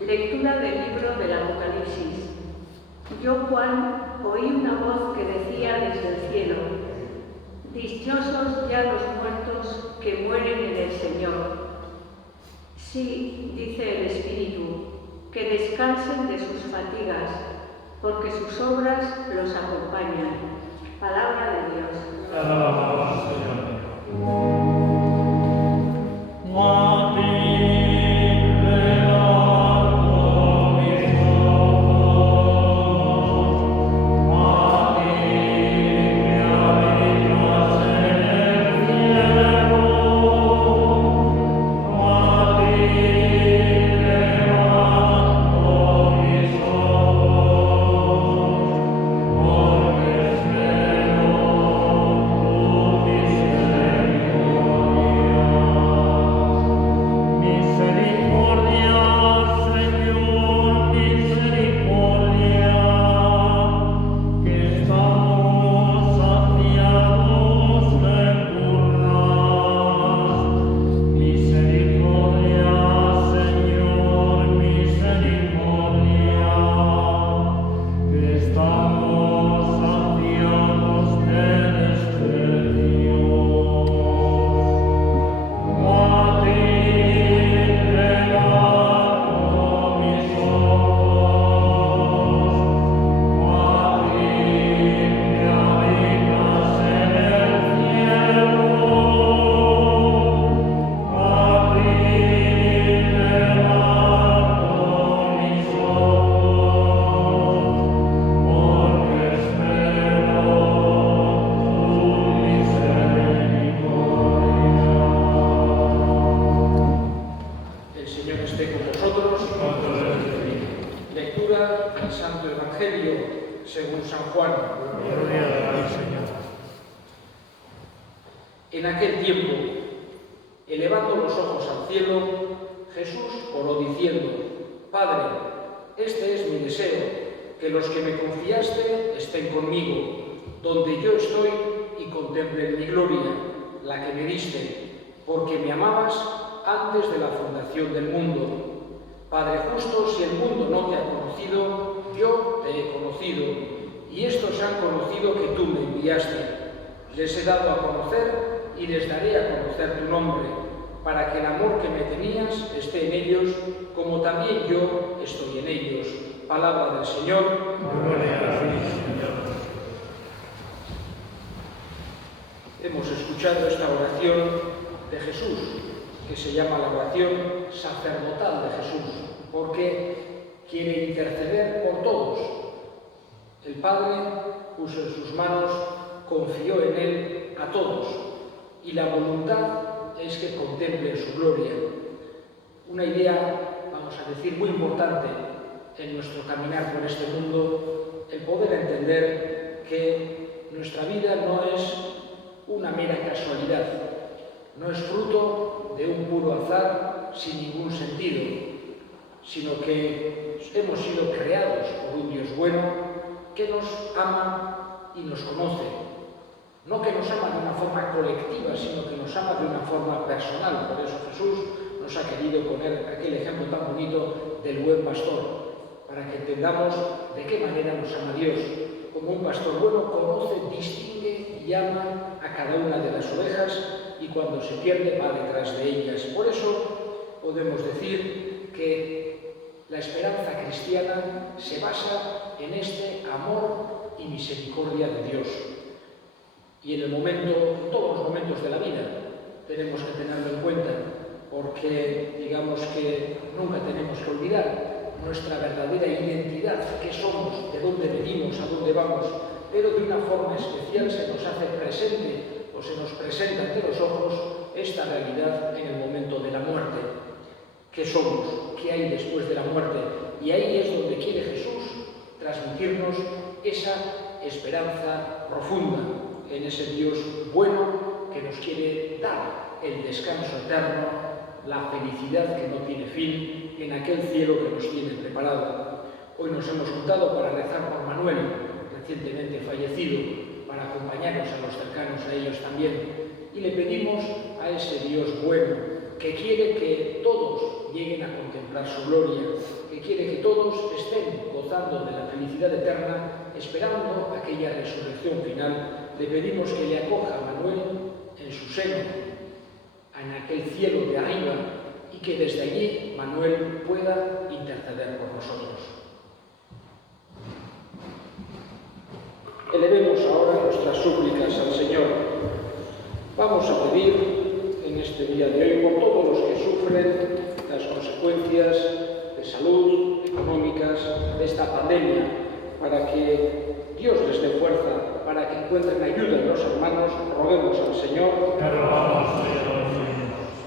Lectura del libro del Apocalipsis. Yo, Juan, oí una voz que decía desde el cielo: dichosos ya los muertos que mueren en el Señor. Sí, dice el Espíritu, que descansen de sus fatigas, porque sus obras los acompañan. Palabra de Dios. Alabado Señor. En aquel tiempo elevando los ojos al cielo, Jesús oró diciendo: Padre, este es mi deseo, que los que me confiaste estén conmigo, donde yo estoy, y contemplen mi gloria, la que me diste, porque me amabas antes de la fundación del mundo. Padre justo, si el mundo no te ha conocido, yo te he conocido, y estos han conocido que tú me enviaste. Les he dado a conocer y les daré a conocer tu nombre, para que el amor que me tenías esté en ellos, como también yo estoy en ellos. Palabra del Señor. Gloria a ti, Señor. Hemos escuchado esta oración de Jesús, que se llama la oración sacerdotal de Jesús, porque quiere interceder por todos. El Padre puso en sus manos, confió en Él a todos, y la voluntad es que contemplen su gloria. Una idea, vamos a decir, muy importante en nuestro caminar por este mundo, el poder entender que nuestra vida no es una mera casualidad, no es fruto de un puro azar sin ningún sentido, sino que hemos sido creados por un Dios bueno que nos ama y nos conoce. No que nos ama de una forma colectiva, sino que nos ama de una forma personal. Por eso Jesús nos ha querido poner aquel ejemplo tan bonito del buen pastor, para que entendamos de qué manera nos ama Dios. Como un pastor bueno conoce, distingue y ama a cada una de las ovejas, y cuando se pierde va detrás de ellas. Por eso podemos decir que la esperanza cristiana se basa en este amor y misericordia de Dios. Y en todos los momentos de la vida tenemos que tenerlo en cuenta, porque digamos que nunca tenemos que olvidar nuestra verdadera identidad, qué somos, de dónde venimos, a dónde vamos, pero de una forma especial se nos hace presente o se nos presenta ante los ojos esta realidad en el momento de la muerte. ¿Qué somos? ¿Qué hay después de la muerte? Y ahí es donde quiere Jesús transmitirnos esa esperanza profunda en ese Dios bueno que nos quiere dar el descanso eterno, la felicidad que no tiene fin en aquel cielo que nos tiene preparado. Hoy nos hemos juntado para rezar por Manuel, recientemente fallecido, para acompañarnos a los cercanos a ellos también. Y le pedimos a ese Dios bueno, que quiere que todos lleguen a contemplar su gloria, que quiere que todos estén gozando de la felicidad eterna, esperando aquella resurrección final. Le pedimos que le acoja a Manuel en su seno, en aquel cielo de arriba, y que desde allí Manuel pueda interceder por nosotros. Elevemos ahora nuestras súplicas al Señor. Vamos a pedir en este día de hoy por todos los que sufren las consecuencias de salud, económicas de esta pandemia, para que Dios les dé fuerza, para que encuentren ayuda en los hermanos. Roguemos al Señor.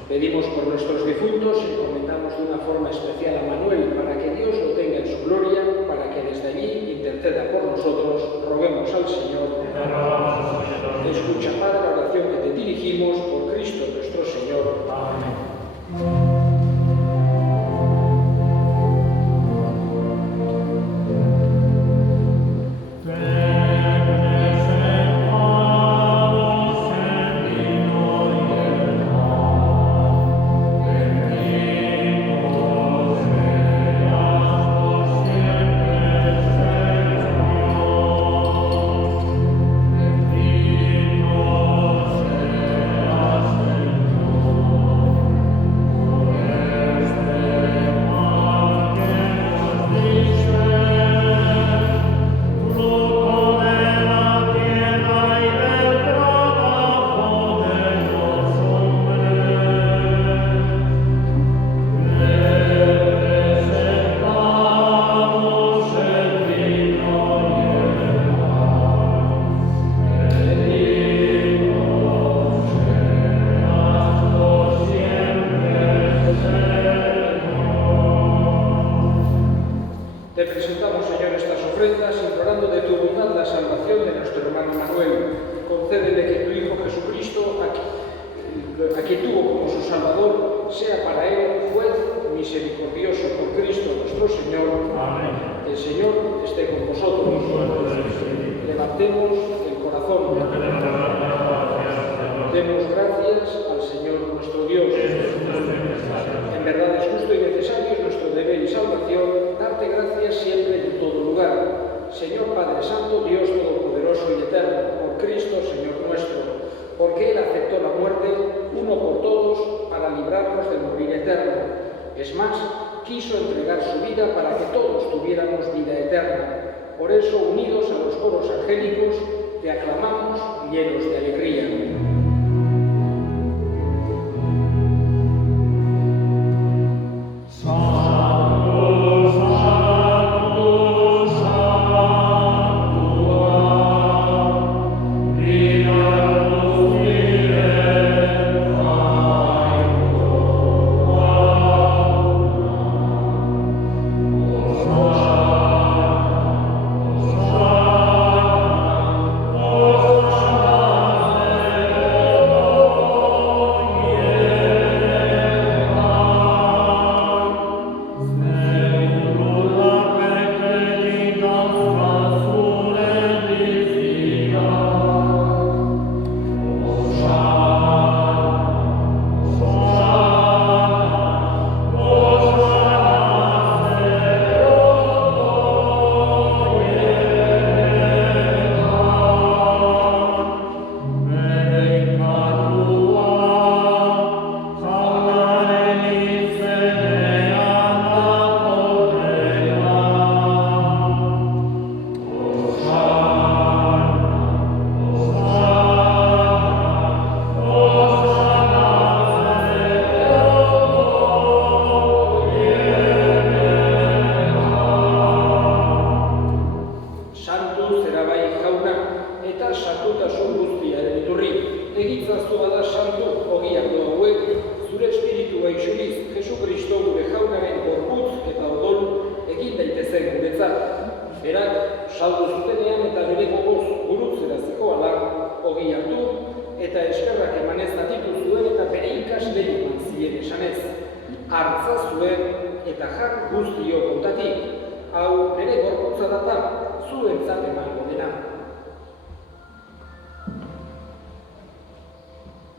Pedimos por nuestros difuntos y encomendamos de una forma especial a Manuel, para que Dios lo tenga en su gloria, para que desde allí interceda por nosotros. Roguemos al Señor. Escucha, Padre, la oración que te dirigimos por Cristo nuestro Señor. Amén. tuvo como su Salvador, sea para él juez misericordioso por Cristo nuestro Señor. Amén. El Señor esté con vosotros. Levantemos el corazón. Demos gracias al Señor nuestro Dios. En verdad es justo y necesario, es nuestro deber y salvación, darte gracias siempre y en todo lugar. Señor Padre Santo, Dios Todopoderoso y Eterno, por Cristo, Señor nuestro, porque Él aceptó la muerte, uno por todos, para librarnos del morir eterno. Es más, quiso entregar su vida para que todos tuviéramos vida eterna. Por eso, unidos a los coros angélicos, te aclamamos llenos de alegría.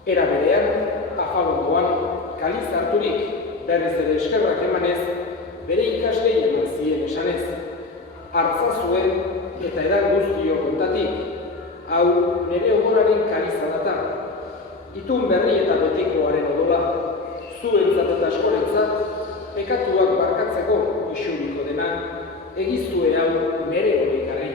Era berean, afalongoan, kaliz harturik, berriz ere eskerrak emanez, bere ikaslei eman zien esanez. Hartza zuen eta edan guztio kontatik, hau nire ogoraren kaliza data. Itun berri eta betikoaren odola, zuentzat eta askorentzat, pekatuak barkatzeko isuriko dena, egizue hau nire horikarri.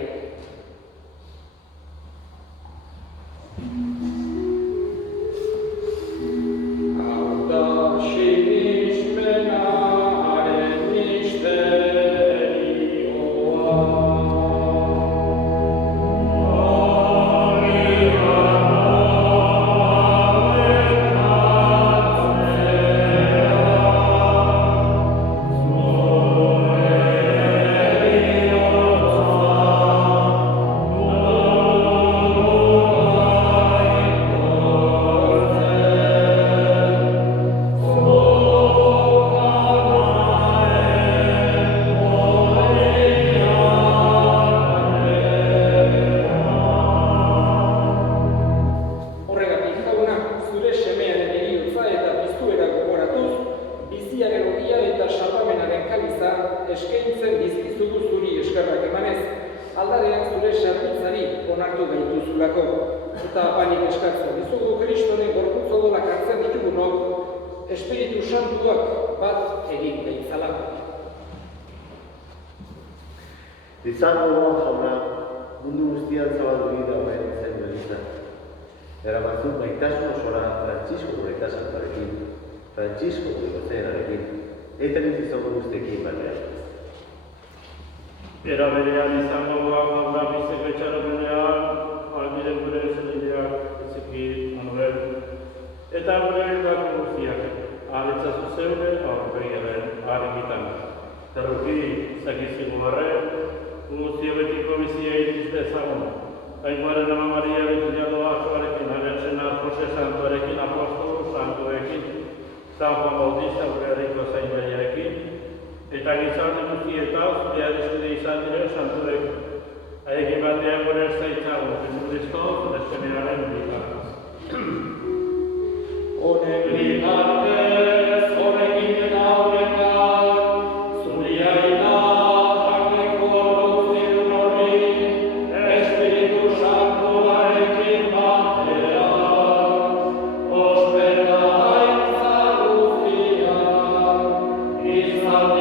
Izango jauna, mundu guztian zabaldu dauen zen Eliza. Eramatzu maitasun osora Frantzisko Gureta Santuarekin, Frantzisko Guretarekin, eta izango guztiekin batean. Era berean izango jauna bizeko etxaropenean, aldiren gure zenideak ezeki Manuel, eta gure gako guztiak, aletzazu zeure aurpegaren argitan. Zerruki, zakizigu barren, guztio betiko bizia irizte ezagun. Ainguaren ama Maria Virgen doa Joarekin, Arean Senar Jose Santuarekin, Apostolu Santuekin, San Juan Bautista gure herriko zaintzailearekin, eta gizarte guztietaz behar eskide izan dire santuek. Haiekin batean gure zaitzago, Jesucristo, Semearen bitartez. Honek bitartez, honekin eta horretan, zuriaina jarriko luzin horri, Espiritu Santuarekin batean, ospeta haitza guztian, izan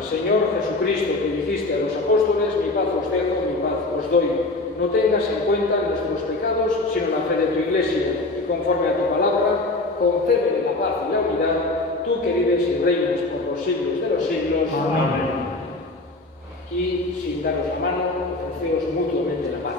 Señor Jesucristo, que dijiste a los apóstoles, mi paz os dejo, mi paz os doy. No tengas en cuenta nuestros pecados, sino la fe de tu Iglesia, y conforme a tu palabra, concédele la paz y la unidad, tú que vives y reinas por los siglos de los siglos. Amén. Y, sin daros la mano, ofreceos mutuamente la paz.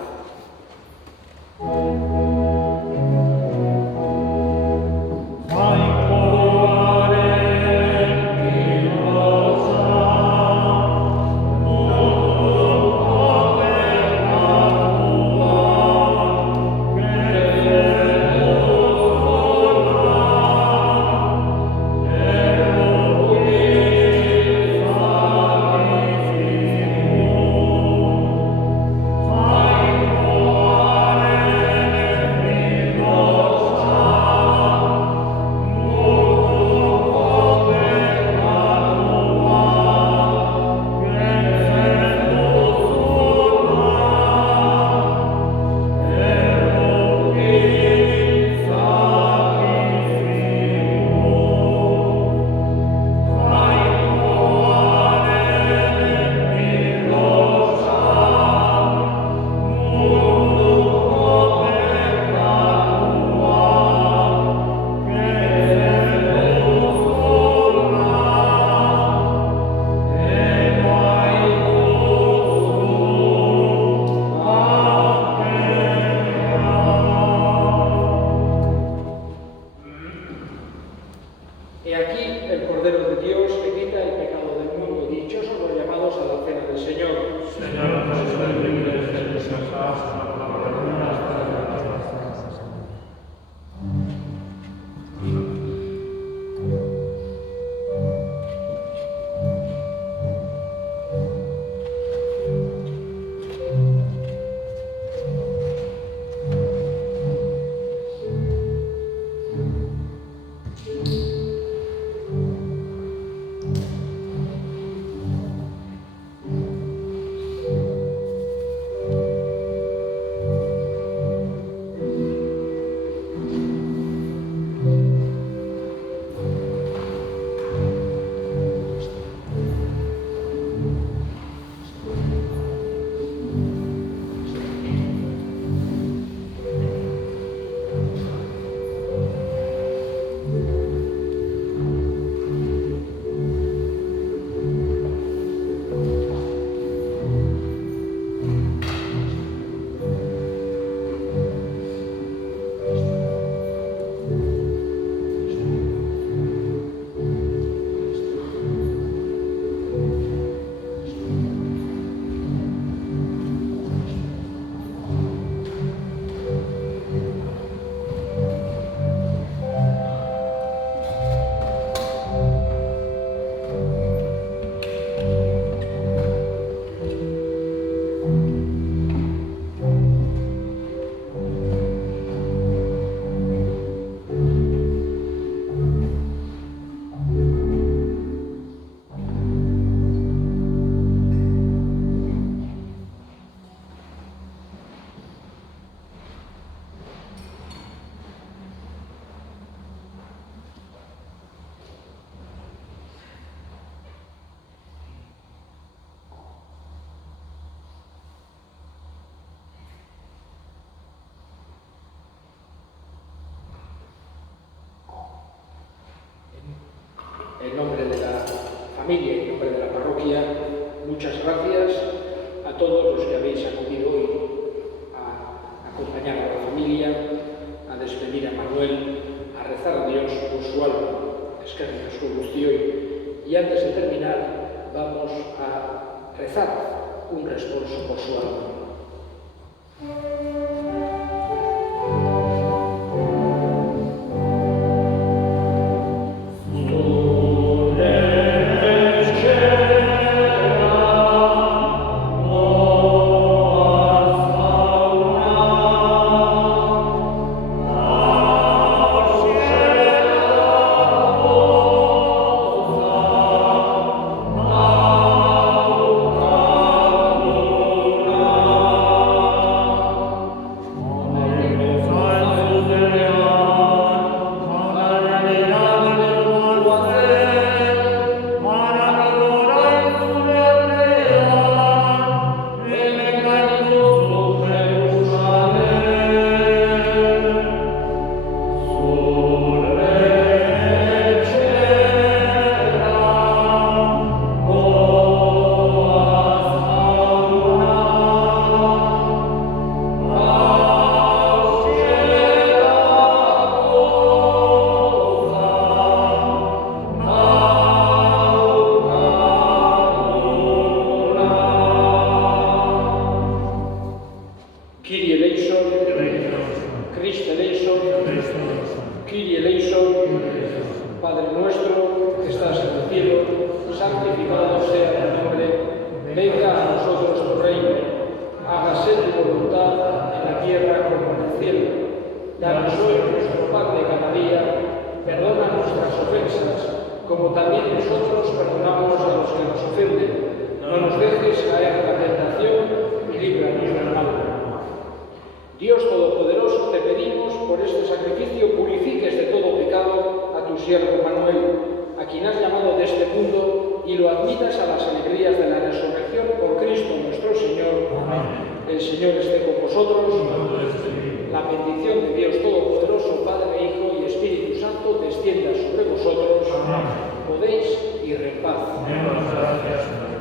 familia y en nombre de la parroquia, muchas gracias a todos los que habéis acudido hoy a acompañar a la familia, a despedir a Manuel, a rezar a Dios por su alma, eskerrik asko guztioi. Y antes de terminar, vamos a rezar un responso por su alma. Padre nuestro que estás en el cielo, santificado sea tu nombre, venga a nosotros tu reino, hágase tu voluntad en la tierra como en el cielo. Danos hoy nuestro pan de cada día, perdona nuestras ofensas, como también nosotros perdonamos a los que nos ofenden. No nos dejes caer en la tentación y líbranos del mal. Dios Todopoderoso, te pedimos por este sacrificio purifiques de todo pecado a tu siervo Manuel, a quien has llamado de este mundo, y lo admitas a las alegrías de la resurrección por Cristo nuestro Señor. Amén. El Señor esté con vosotros. La bendición de Dios Todopoderoso, Padre, Hijo y Espíritu Santo, descienda sobre vosotros. Amén. Podéis ir en paz. Gracias.